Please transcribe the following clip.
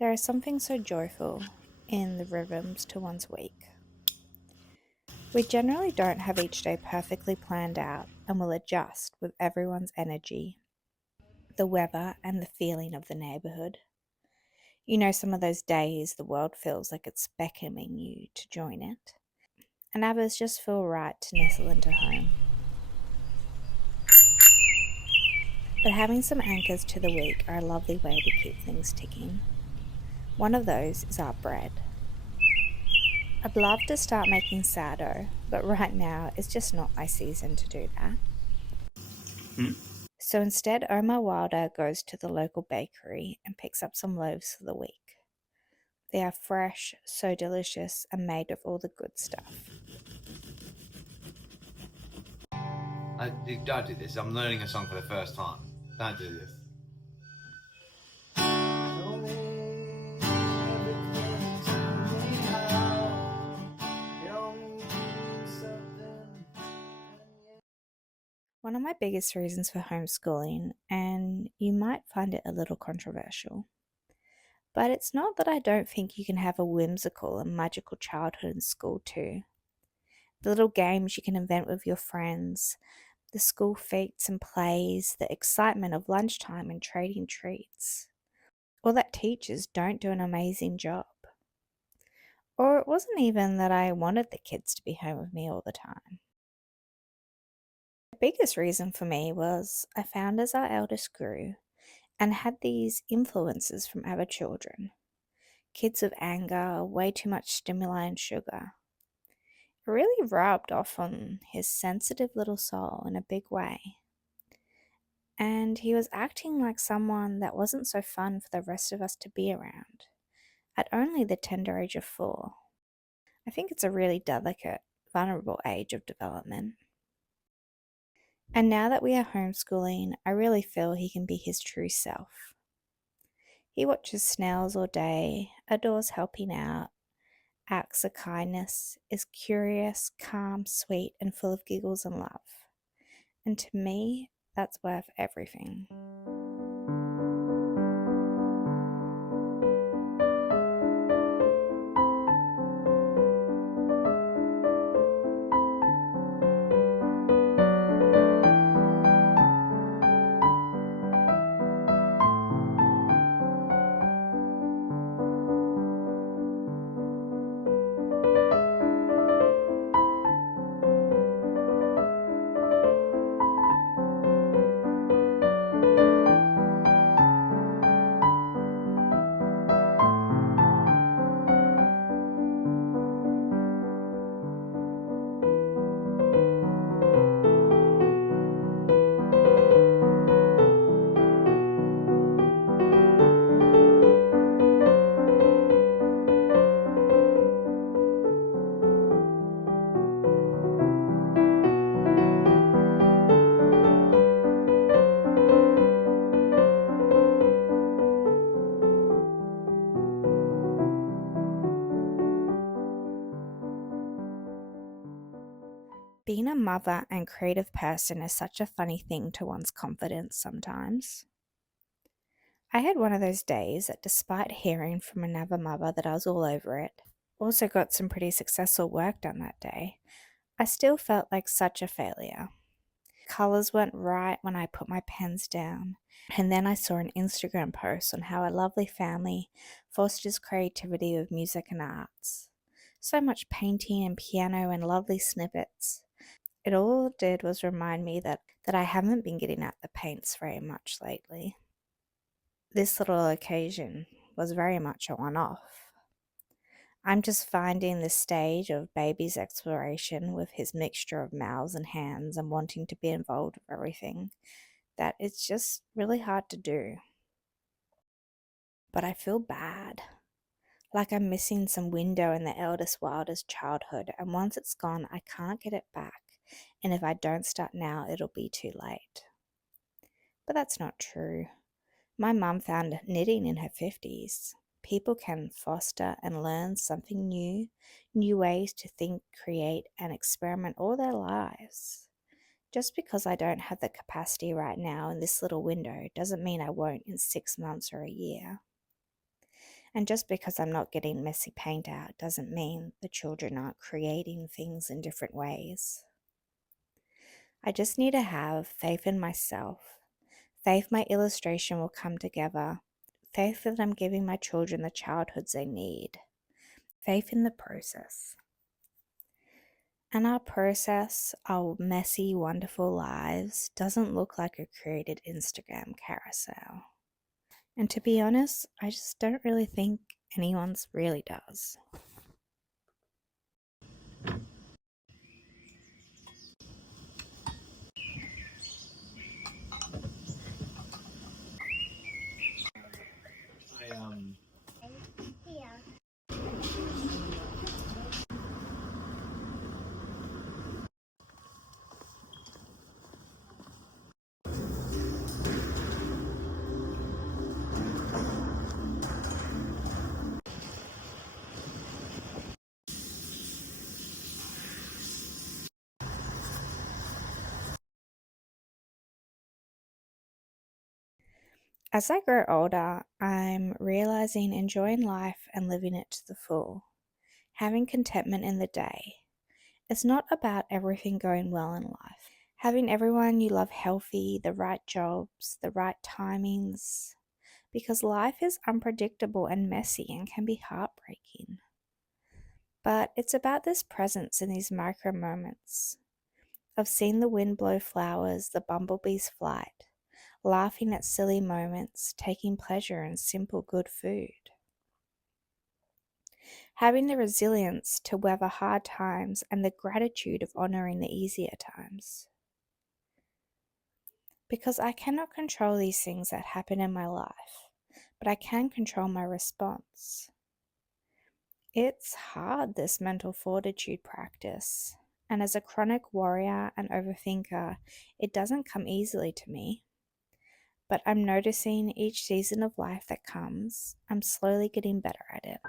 There is something so joyful in the rhythms to one's week. We generally don't have each day perfectly planned out and will adjust with everyone's energy, the weather, and the feeling of the neighborhood. Some of those days the world feels like it's beckoning you to join it, and others just feel right to nestle into home. But having some anchors to the week are a lovely way to keep things ticking. One of those is our bread. I'd love to start making sourdough, but right now it's just not my season to do that. Hmm? So instead, Omar Wilder goes to the local bakery and picks up some loaves for the week. They are fresh, so delicious, and made of all the good stuff. You don't do this. I'm learning a song for the first time. Don't do this. One of my biggest reasons for homeschooling, and you might find it a little controversial, but it's not that I don't think you can have a whimsical and magical childhood in school too. The little games you can invent with your friends, the school feats and plays, the excitement of lunchtime and trading treats, or that teachers don't do an amazing job. Or it wasn't even that I wanted the kids to be home with me all the time. The biggest reason for me was I found as our eldest grew and had these influences from other children, kids with anger, way too much stimuli and sugar. It really rubbed off on his sensitive little soul in a big way. And he was acting like someone that wasn't so fun for the rest of us to be around, at only the tender age of 4. I think it's a really delicate, vulnerable age of development. And now that we are homeschooling, I really feel he can be his true self. He watches snails all day, adores helping out, acts of kindness, is curious, calm, sweet, and full of giggles and love. And to me, that's worth everything. Being a mother and creative person is such a funny thing to one's confidence sometimes. I had one of those days that, despite hearing from another mother that I was all over it, also got some pretty successful work done that day, I still felt like such a failure. Colours weren't right when I put my pens down, and then I saw an Instagram post on how a lovely family fosters creativity with music and arts. So much painting and piano and lovely snippets. It all did was remind me that I haven't been getting at the paints very much lately. This little occasion was very much a one off. I'm just finding this stage of baby's exploration with his mixture of mouths and hands and wanting to be involved with everything that it's just really hard to do. But I feel bad. Like I'm missing some window in the eldest Wilder's childhood, and once it's gone, I can't get it back. And if I don't start now, it'll be too late. But that's not true. My mum found knitting in her 50s. People can foster and learn something new, new ways to think, create, and experiment all their lives. Just because I don't have the capacity right now in this little window doesn't mean I won't in 6 months or a year. And just because I'm not getting messy paint out doesn't mean the children aren't creating things in different ways. I just need to have faith in myself, faith my illustration will come together, faith that I'm giving my children the childhoods they need, faith in the process. And our process, our messy, wonderful lives, doesn't look like a created Instagram carousel. And to be honest, I just don't really think anyone's really does. As I grow older, I'm realizing enjoying life and living it to the full, having contentment in the day. It's not about everything going well in life. Having everyone you love healthy, the right jobs, the right timings, because life is unpredictable and messy and can be heartbreaking. But it's about this presence in these micro moments of seeing the wind blow flowers, the bumblebee's flight, laughing at silly moments, taking pleasure in simple good food. Having the resilience to weather hard times and the gratitude of honoring the easier times. Because I cannot control these things that happen in my life, but I can control my response. It's hard, this mental fortitude practice, and as a chronic worrier and overthinker, it doesn't come easily to me. But I'm noticing each season of life that comes, I'm slowly getting better at it.